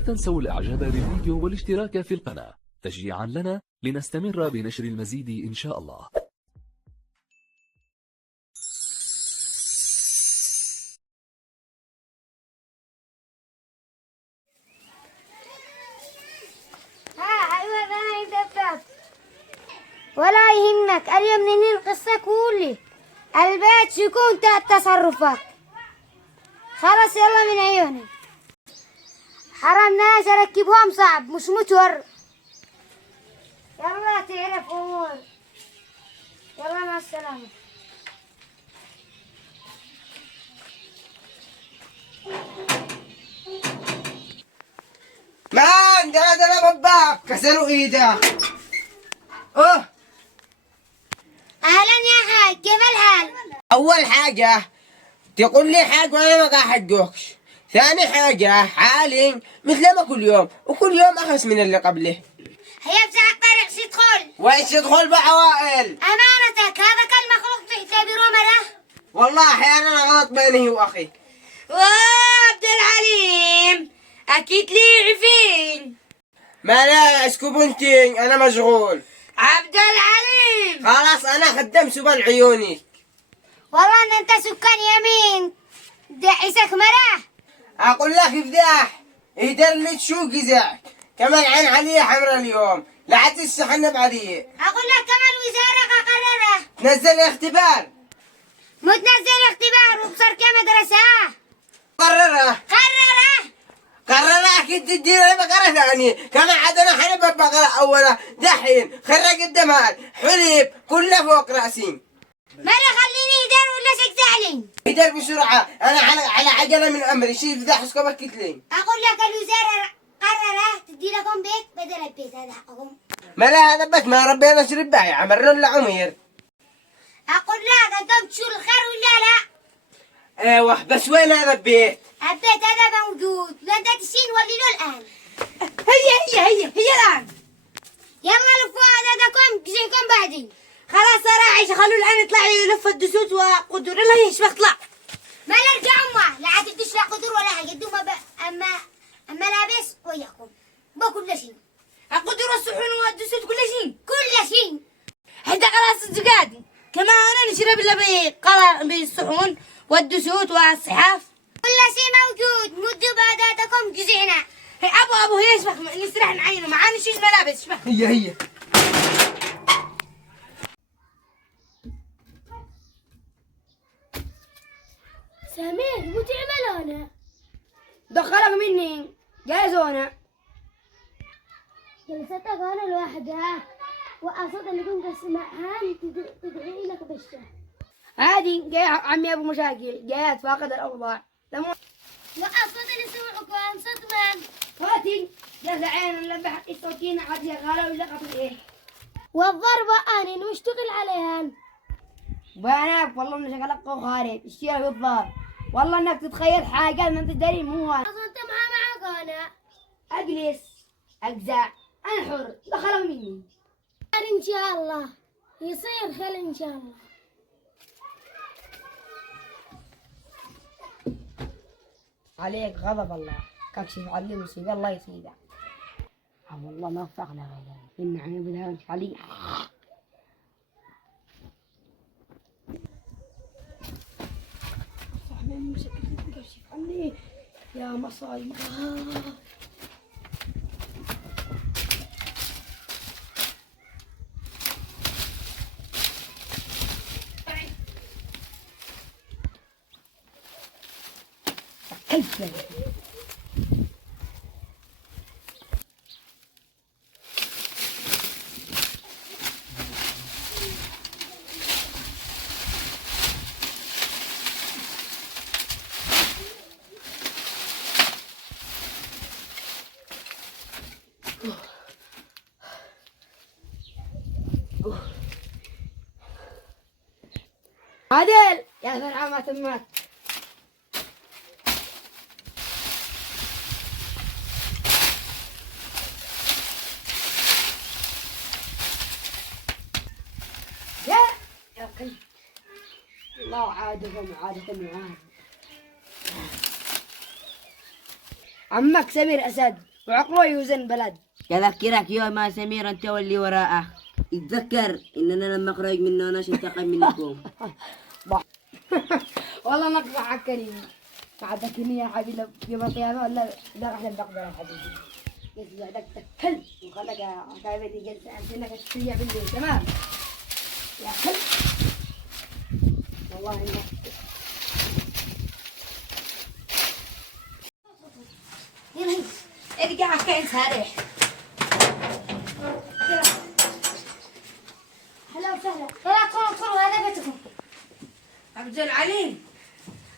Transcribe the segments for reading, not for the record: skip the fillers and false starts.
لا تنسوا الاعجاب بالفيديو والاشتراك في القناة تشجيعا لنا لنستمر بنشر المزيد إن شاء الله. أيوة أنا دفعت ولا يهمك. اليوم ننهي القصة كلها. البيت يكون تحت تصرفك. خلاص يلا من عيوني. حرام ناس أركبهم صعب مش متور. يلا تعرف أمور. يلا مع السلامة. مان ده بابا كسروا ايده. أهلا يا حاج، كيف الحال؟ اول حاجة تقول لي حاج وانا ما قاعد حقوكش. ثاني حاجة حالي مثل ما كل يوم وكل يوم اخس من اللي قبله. هيا بساعة طارق تدخل. وايش يدخل بعوائل؟ أمانتك هذا كالمخلوق تعتبره مرة؟ والله احيانا غلط بيني واخي. عبد العليم اكيد لي عفين. ما لا اسكو بنتي انا مشغول. عبد العليم خلاص انا خدام سبان عيوني. والله ان انت سكان يمين دعيسك مرة. اقول لك فداح اهدر لي تشوق زعك كمان عين علي حمرا اليوم لا عاد تستحنب علي. اقول لك كمان وزارة قرره تنزل اختبار. مو تنزل اختبار وبصر كمدرسة. قرره اكيد تدير بقرة ثانية كمان عاد انا حنب بقرة اولا دحين خرج الدمار حليب كله فوق راسي. مرة خليني يدار ولا سكت علي. اهدر بسرعة انا على عجلة من امري شيل فداح اسكو بكت لي. اقول لك الوزارة قرره تدي لكم بيت بدل البيت هذا حقكم. ما لا هذا بس ما ربينا شرب بايع عمرنا عمير. اقول لك انتم تشوف الخير ولا لا؟ ايوه بس وين هذا البيت؟ البيت هذا موجود وانت تشين ولي له الان. هي الان. يلا لفوا عددكم جزيكم بعدين. خلاص راعي خلوا الان يطلع يلف الدسوس وقدر الله يشبك طلع. ما نرجع امه لا عاد تدش لا قدر ولا حاجه دوما اما لابس وياكم بكل شيء. القدر والصحون والدسوس كل شيء. كل شيء. حتى خلاص الزقادي كمان انا نشرب له بالصحون والدسوس والصحاف. كل شيء موجود مدوا بعداتكم جزعنا. ابو هي يشبك نسرح نعينه معانا شيش ملابس شبك. هي سمير مو تعمل انا دخلك مني جايز هنا. جلستك انا لوحدها واصوات اللي كنت اسمعها تدعي لك بالشهر. عادي جاي عمي ابو مشاكل جاي اتفاقد الاوضاع. واصوات اللي سمعك وانصت من فاتي جاز عين نلبح الصوتين عاد شغاله ولا قبل ايه. والضربة أنا نشتغل عليها. بناك والله انك شغلك خارب الشيء بالضار. والله انك تتخيل حاجه ما انت داري مو هذا. أصلا أنت معك أنا. اجلس اجزع انا حر دخلوا مني. إن شاء الله يصير خير إن شاء الله. عليك غضب الله كشف علي مصيبه الله يصيبه. والله ما وفقنا غيره إن عيب ذا علي. صاحبي مشكلة كشف علي يا مصايب. كيف عادل يا فرحان ما تمات. يا أخي الله عادهم عادة معاه. عمك سمير أسد وعقله يوزن بلد. يذكرك يوم سمير أنت واللي وراءه، اتذكر إننا لما خرج من نوناش انتقم منكم. والله نقطع عكري بعدك يا حبيبي يوم القيامة ولا لا احنا بنقدر يا حبيبي. قلت بعدك تكل وخلك عقابتي جلسة أنتنك تسيع بالليل تمام يا كل. والله إنك ارجع كائن سارح. هلا وسهلا. يلا كلوا هذا بيتكم. عبد العليم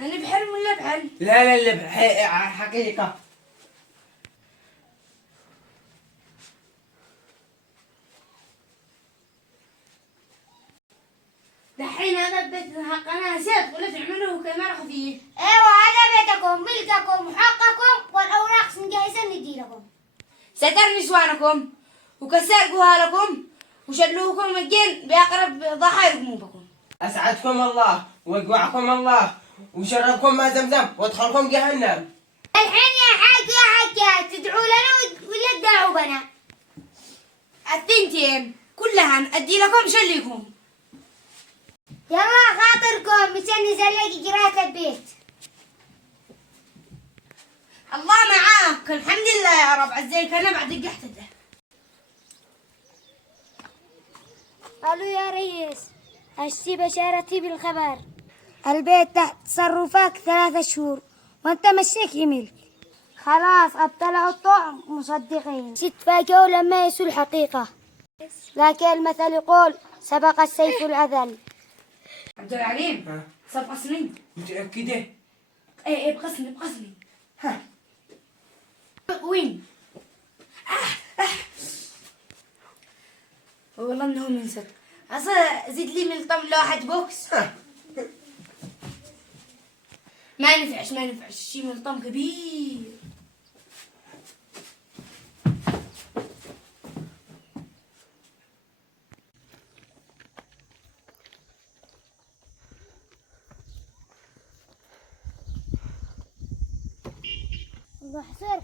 أنا بحلم ولا بحلم؟ لا حقيقة. دحين هذا بيت حقنا نسيت ولا تعملوه كما راح فيه. ايوه هذا بيتكم ملككم وحقكم والاوراق مجهزه ندي لكم. ستر نسوانكم وكسرقوها لكم وشلوكم الجن بأقرب ضحاياكم بكم. أسعدكم الله ويقوعكم الله وشربكم ماء زمزم وادخلكم جهنم. الحين يا حاج تدعوا لنا ولا تدعوا بنا؟ الثنتين كلها أدي لكم شليكم. يلا خاطركم مشان نزلق جرات البيت. الله معاك الحمد لله يا رب عزيك أنا بعد قحتته. قالوا يا ريس هشتي بشارتي بالخبر. البيت تحت تصرفك 3 شهور وانت مشيك يملك. خلاص ابتلعوا الطعم مصدقين. تتفاجئوا لما يسوا الحقيقة. لكن المثل يقول سبق السيف العذل. عبد العليم صف قسمين. متأكدة؟ ايه بقسمي. ها وين؟ والله انه من صدق. عسى زيد لي من الطم لواحد بوكس. ما نفعش شي من الطم كبير. الله يحصرك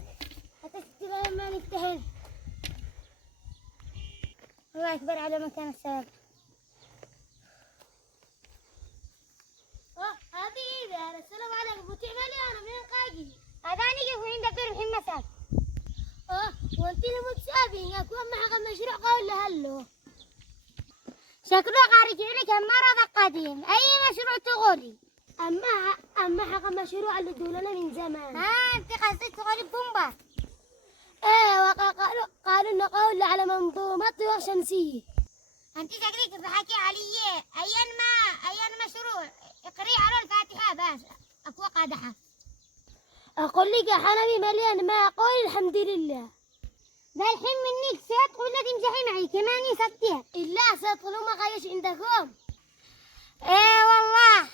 هتكتب لما ننتهي. الله أكبر على مكان السبب. هذه إذا السلام عليكم وتعملي أنا من قاجي. هذا نيجي عندك في الحين مساك. وأنت اللي متسابين يكون معك مشروع قول هلو. شكله خارج لك مرض قديم. أي مشروع تقولي؟ أما حق مشروع اللي دولنا من زمان. أنت قصدك تقولي بومبا. ايه قالوا انه قول على منظومة طيور شمسية. انت شكلك بحكي علي ايان مشروع اقري على الفاتحة بس اكو قادحة. اقول لك يا حنبي مليان ما اقول الحمد لله. ذا الحين منك سيد ولا تمزحي معي كمان يصدق. الا سيد ما غايش عندكم. ايه والله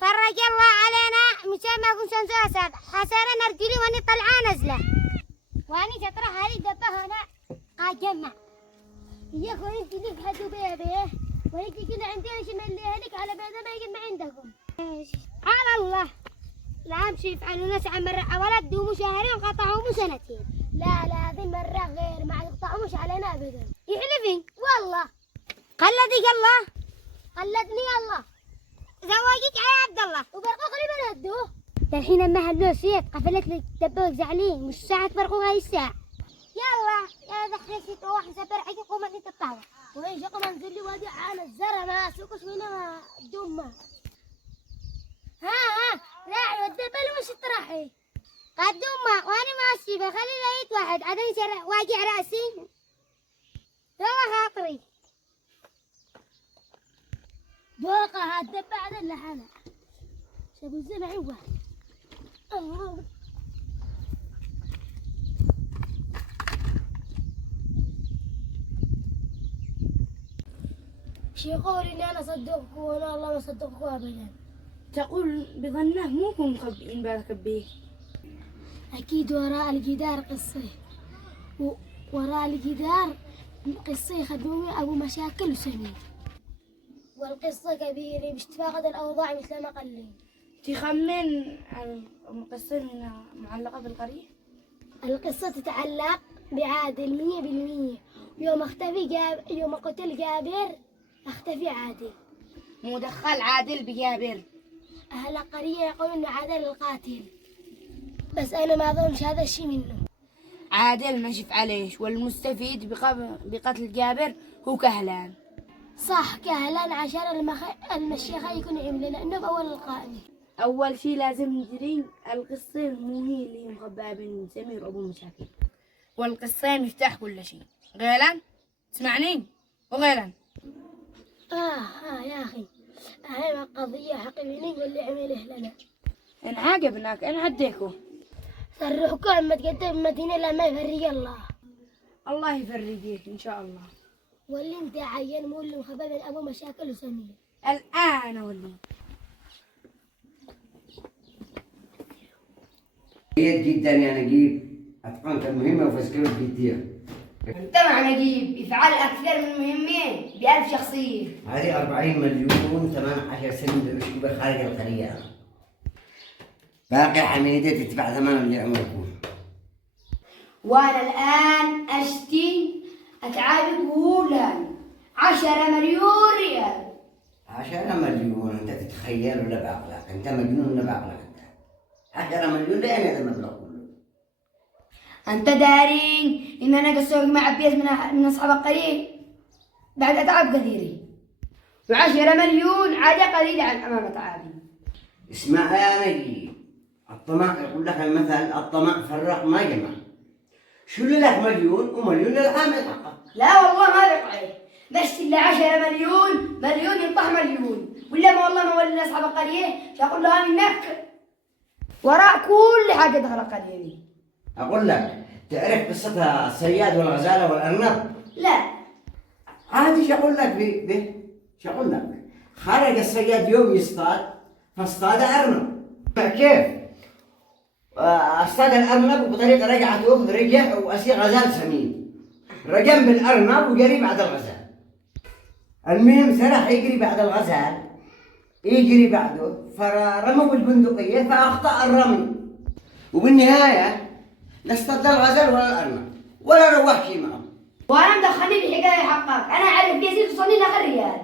فرج الله علينا مشان ما كنت نسوي اسد حسنا نرجلي واني طلعان نزله. واني تطرح هذه الدبة هنا قاجمع. يا اخوي انت ليك حدو بيه وليك كنا عندنا شمال لك على بعد ما يجي ما عندكم. على الله لا امشي يفعلوا ناس مرة ولد دوموا شهرين وقطعوا سنتين. لا هذه مرة غير ما يقطعوش علينا ابدا. يحلفين والله قلدك الله قلدني الله زواجك على عبد الله وبرقوق لي بلده. الحين ما هلو سيت قفلت لك دبوك زعلين مش ساعة برقوق هاي الساعة. يلا يا دخلتي تروح نسبر عيك قوم انت تطاوع. وين شقم انزل لي وادي على الزرع ما سوقش وين دوما. ها لا الدبل مش تراحي. قدوما وانا ماشي بخلي لقيت واحد عدني واقع راسي. يلا خاطري. بوقع هالدبة على اللحنة. شبو الزرع واحد. شي يقول اني انا صدقك وانا الله ما صدقك ابدا. تقول بظنه موكم مخبئين بالك بيه. اكيد وراء الجدار قصه وراء الجدار قصه خدومي ابو مشاكل وسمين. والقصه كبيره مش تفاقد الاوضاع مثل ما قال لي. تخمن القصة معلقة بالقرية؟ القصة تتعلق بعادل 100%. يوم قتل جابر اختفي عادل. مو دخل عادل بجابر. أهل القرية يقولون إن عادل القاتل، بس أنا ما أظنش هذا الشي منه. عادل ما شف عليش، والمستفيد بقتل جابر هو كهلان. صح، كهلان عشان المشيخة يكون عمل لأنه بأول القائمة. أول شي لازم نجري القصة مو هي اللي هي مخبأة بين سمير وأبو المشاكل، والقصة مفتاح كل شيء. غيلان تسمعني؟ وغيلان يا أخي، أهم القضية حقيقيين واللي عمله لنا. إن عاقبناك إن هديكو. صرحكم عما تقدم مدينة لما يفرق الله يفرجيك إن شاء الله. واللي انت عين مو اللي مخبى بين أبو مشاكل وسمير. الآن أولي جيد جدا يا نجيب، اتقنت المهمه وفزت جديا. أنت مع نجيب افعل أكثر من مهمين ب1000 شخصية. هذه 40 مليون 18 سنه اشتبه خارج القريه. باقي حميدة تدفع ثمن اللي عمركم. وأنا الآن أشتي أتعابك وولان 10 مليون ريال. 10 مليون انت تتخيل ولا بعقلك؟ انت مجنون ولا بعقلك انت؟ 10 مليون ده يعني هذا المبلغ كله. أنت دارين إن أنا قصوك مع عبيس من أصحاب القرية بعد أتعاب كثيرة، و10 مليون عادة قليلة عن أمام تعابي. اسمع يا نجيب، الطمع يقول لك المثل الطمع فرق ما جمع. شو اللي لك مليون ومليون للعامل حقك. لا والله ما بقعي، بس إلا 10 مليون ينطح مليون، ولا ما والله ما ولي أصحاب القرية شاقول لها منك وراء كل حاجة دخل القرية دي. اقول لك، تعرف قصة الصياد والغزالة والأرنب؟ لا عادي شقول لك شقول لك خرج الصياد يوم يصطاد فاصطاد أرنب. كيف؟ اصطاد الأرنب وبطريقة رجعته رجع وأصير غزال سمين. رجم بالأرنب وجري بعد الغزال. المهم سرح يجري بعد الغزال، يجري بعده فرموا البندقية فأخطأ الرمي، وبالنهاية لا اصطاد الغزال ولا الأرنب ولا روح شيء معه. وأنا مدخلني بالحكاية حقك، أنا عارف بيزيد تصلي لك الريال.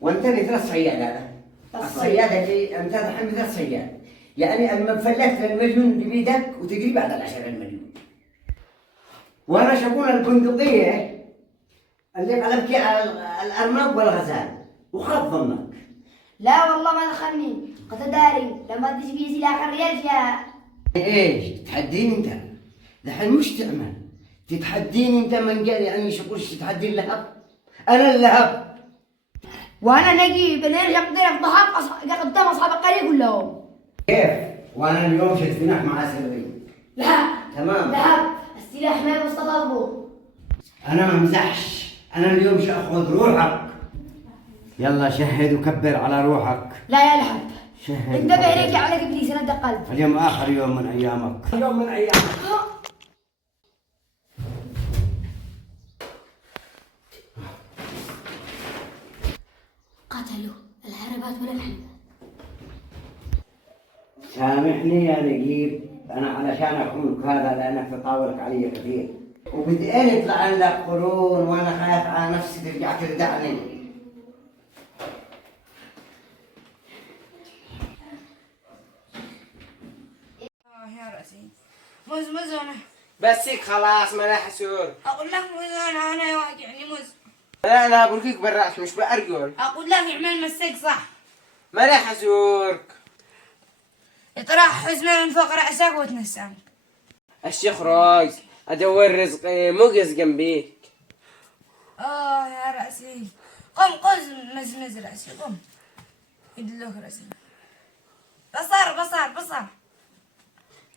وانت مثل الصياد هذا. الصياد اللي انت الحين مثل الصياد، يعني المفلات المليون اللي بيدك وتجري بعد 10 مليون. وانا شكون البندقيه اللي قلبك على الارنب والغزال وخاف ظنك. لا والله ما دخلني، قد داري لما تجي بيزيد لك الريال جاء. ايش تحديني انت؟ الحين مش تعمل تتحديني انت من قال يعني شكوش تتحدي اللهب؟ انا اللهب. وانا نجيب نرجع قدر ضحك قدام اصحاب القريه كلهم. كيف؟ وانا اليوم شفت فينك مع سري. لا تمام. ذهب السلاح ما بستطلبه. انا ما امزحش، انا اليوم شاخذ روحك. يلا شهد وكبر على روحك. لا يا لحب، شهد. انتبه ليك على ابليس انا قلب. اليوم اخر يوم من ايامك. يوم من ايامك. قتلوا الهربات ولا الحين. سامحني يا نجيب، انا علشان اخونك هذا لانك تطاولك علي كثير، وبدأين يطلع عندك قرون وانا خايف على نفسي ترجع تردعني. يا راسي مز انا. بسك خلاص ما لا حسور. اقول لك مز انا واجعني مز. لا بركيك بالراس مش بأرجل. اقول لك اعمل مسك صح. ما لا حسورك. اطرح حزمه من فوق راسك وتنسى. الشيخ رايس ادور رزقي مقز جنبيك. يا راسي قم قز مزمز راسي قم يدلوك راسي. بصر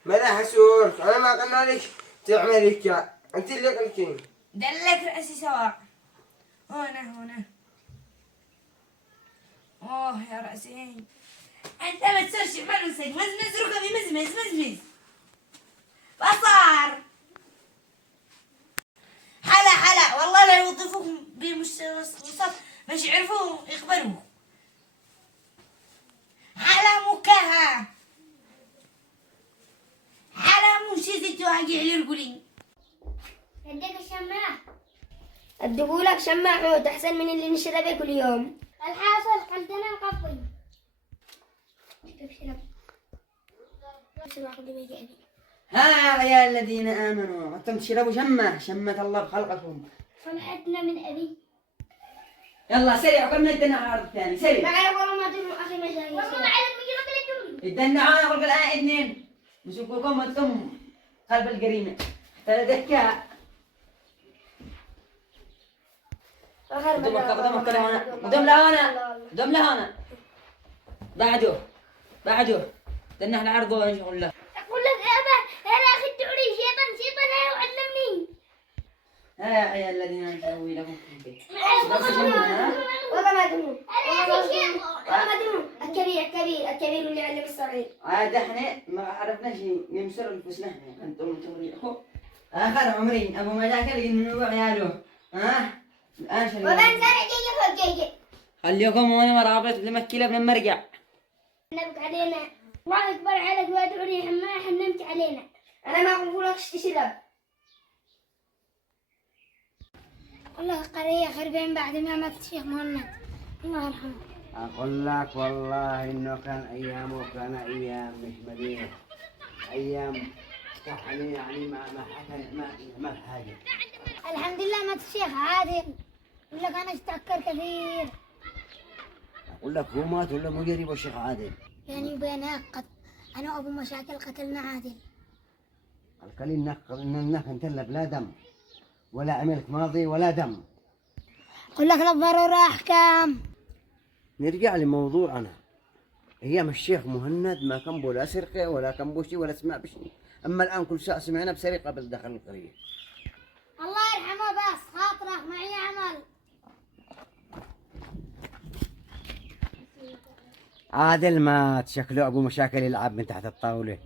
ما لا حسورك، انا ما قلنا لك تعمل هيك، انت اللي قلتين. دلك راسي سواء. هنا يا راسي انت ما تسويش عمل مسك مزمز ركبي مزمز بصر. حلا والله لا يوظفوك بمصطف مش يعرفوا يقبلوك. حلا مكاها حلا مش زيتوا واقع يرقلي. اديك الشماع. اديهولك شماع عود احسن من اللي نشربه كل يوم. الحاصل خلتنا نقضي. ها يا عيال الذين آمنوا أنتم تشربوا شمة الله بخلقكم. صلحتنا من أبي. يلا سريع قبل ما يدنا على الأرض الثاني سريع. معي والله ما تدري أخي مشاهير. والله ما عليك مجرد ولا تدري. يدنا أقول الآن اثنين مسكوكم أنتم قلب الجريمة حتى ذكاء. دم لهنا بعده دنا على العرض ونشغل له. أقول لك أبا أنا أخي التعري شيطان هاي وعلمني. ها يا عيال الذين نسوي لكم في البيت. والله ما دمون. والله ما دمون. الكبير اللي علم الصغير. عاد احنا ما عرفنا شيء يمسر انفسنا احنا انتم توريكم. اخر عمري ابو مشاكل انه عياله ها الان شنو وبان سارع جيجي. خليكم وانا مرابط لمكيله ابن مرجع. نبك علينا. الله أكبر عليك وادعوني ما حنمت علينا. انا ما اقول لك تشرب. والله قرية خربين بعد ما مات الشيخ مهند الله يرحمه. أقول لك والله إنه كان أيامه كان أيام مش مليح. أيام يعني ما حاجة. الحمد لله مات الشيخ عادل. يقول لك أنا اشتكر كثير. أقول لك هو مات ولا مو قريب الشيخ عادل؟ يعني وبينك أنا أبو مشاكل قتلنا عادل. القليل إنك أنت بلا دم ولا عملك ماضي ولا دم. أقول لك للضرورة أحكام. نرجع لموضوعنا. أيام الشيخ مهند ما كان بو لا سرقة ولا كان بو شيء ولا سمع بشيء. أما الآن كل ساعة سمعنا بسرقة بالدخل القرية. الله يرحمه بس خاطره معي عمل. عادل مات شكله أبو مشاكل يلعب من تحت الطاولة.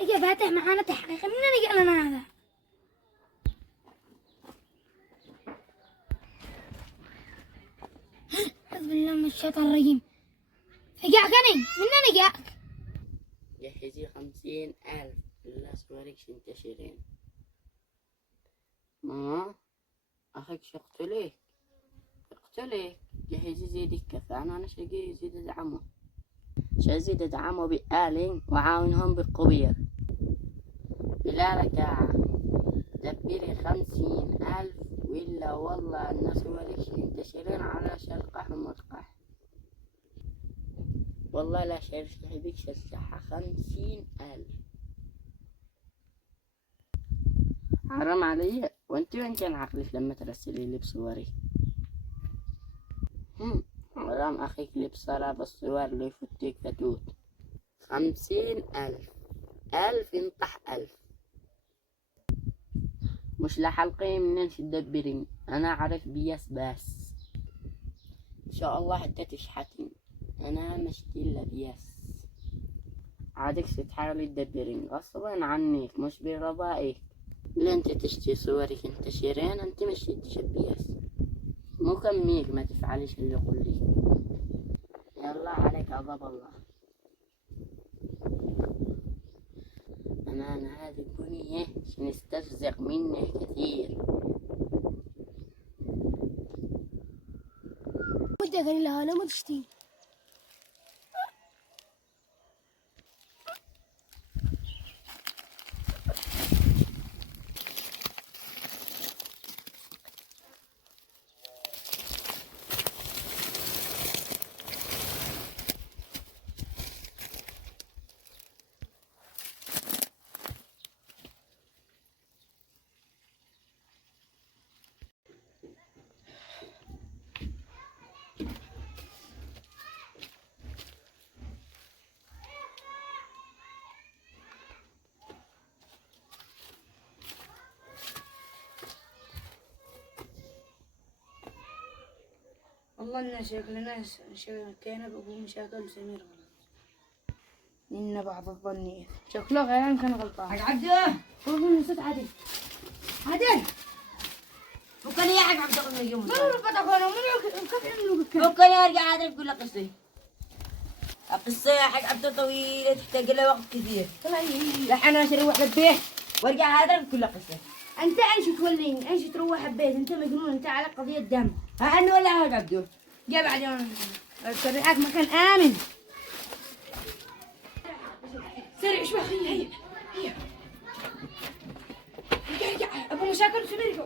اجا فاتح معانا تحقيق من اللي قال لنا هذا؟ أعوذ بالله من الشيطان الرجيم. فقعكني من أنا قاعك؟ جهزي 50,000 للأسوارك تنتشرين. أخيك شقتلك جهزي زيدك كفانا أنا شقي زيد أدعمه شزيد أدعمه بآل وعاونهم بالقبير بلا ركاعة. دبري 50,000 وإلا والله الناس وليش ينتشرين على شرقهم والقح. والله لا شرشح بك شرشحة 50,000. حرام علي. وانت وين كان عقلك لما ترسلي لي بصوري؟ حرام أخيك لي بصورة بالصور اللي يفتيك فتوت. 50,000 ألف ينطح 1000. مش لحلقي منين تدبرين. أنا أعرف بياس بس إن شاء الله حتى تشحتين. أنا مشتي إلا بياس. عادك تحاولي تدبرين غصبا عنك مش برضائك. اللي انت تشتي صورك انتشرين انت مش تشبياس. مو كميك ما تفعليش اللي قولي. يلا عليك غضب الله. أنا هذه البنية نسترزق منه كثير. ودك لها أنا ما تشتي. والله إن شكلنا كان بأبو مشاكل سمير غلط. إن بعض الظنية شكله غيران كان غلطان. عبده قولوا صوت عادل. ممكن يا عبد الله اليوم ما هو ربط أخونا ومن كيف يعملوا بك؟ ممكن يرجع عادل يقول لك قصدي. قصة يا حق عبد طويلة تحتاج لها وقت كثير. لا أنا أروح للبيت وارجع هذا كله قصة. انت امشي توليني، امشي تروح البيت، انت مجنون، انت على قضية دم. ها أنا ولا هذا عبدو. جا بعدين تريحك مكان امن. سريع شوي، هيا هيا. ارجع ابو مشاكل، شو